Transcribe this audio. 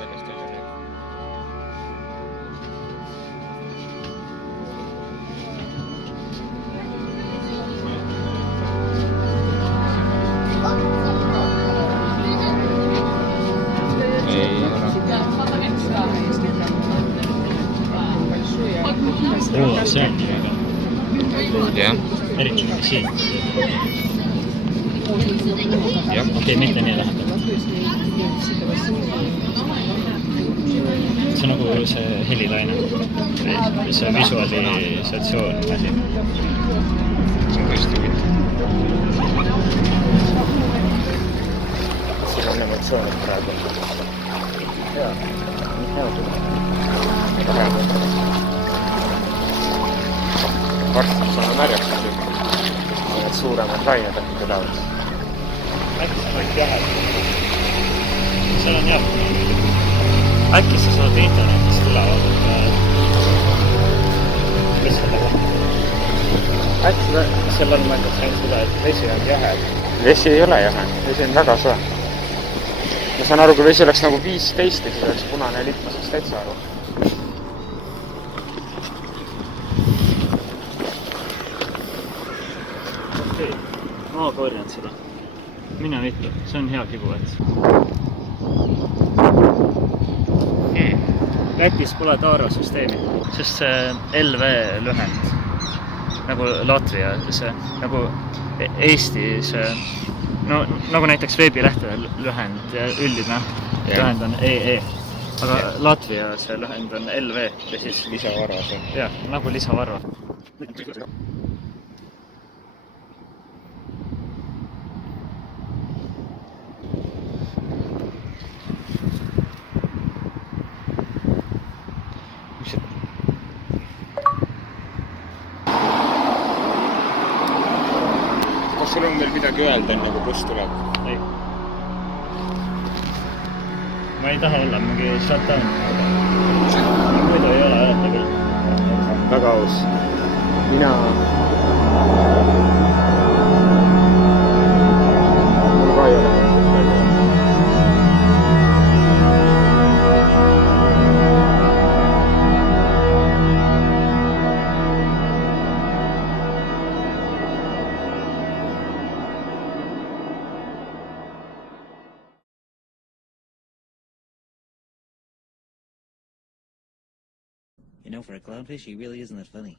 väljast on ju nüüd. Ei ole. See on nii väga. Jah. Eriti nagu siin. Jah. Okei, mitte nii lähedal. See on nagu see helilaine. See visualisatsioon asi. See on tõesti huvitav. Siin on emotsioonid praegu. Hea. Hea tunne. Väga hea tunne. Varsti saame märjaks need suuremad lained äkki tulevad. Äkki sa võid jahel. Seal on jah. Äkki sa saad internetist üle vaadata. Mis seal taga? Äkki Seal on mõeldud ainult üle, et vesi on jahel. Vesi ei ole jahe, vesi on väga soe. Ma saan aru, kui vesi oleks nagu 15, siis oleks punane lipp, ma saaks täitsa aru. Okei, ma korjan seda. Mine mitu, see on hea kibuvets. Lätis pole taarosüsteemi, sest see LV lühend, nagu Latvia, see, nagu Eesti see, no nagu näiteks veebilehtedel lühend ja üldine lühend on EE. Aga Latvia see lühend on LV ja siis Lisavarva see. jah, nagu lisavarva. Kas sul on veel midagi öelda, enne kui buss tuleb? Ei. Ma ei taha olla mingi shutdown. Muidu ei ole alati küll. Väga aus. Mina... Mul ka ei ole mõtet välja. You know, for a clownfish, he really isn't that funny.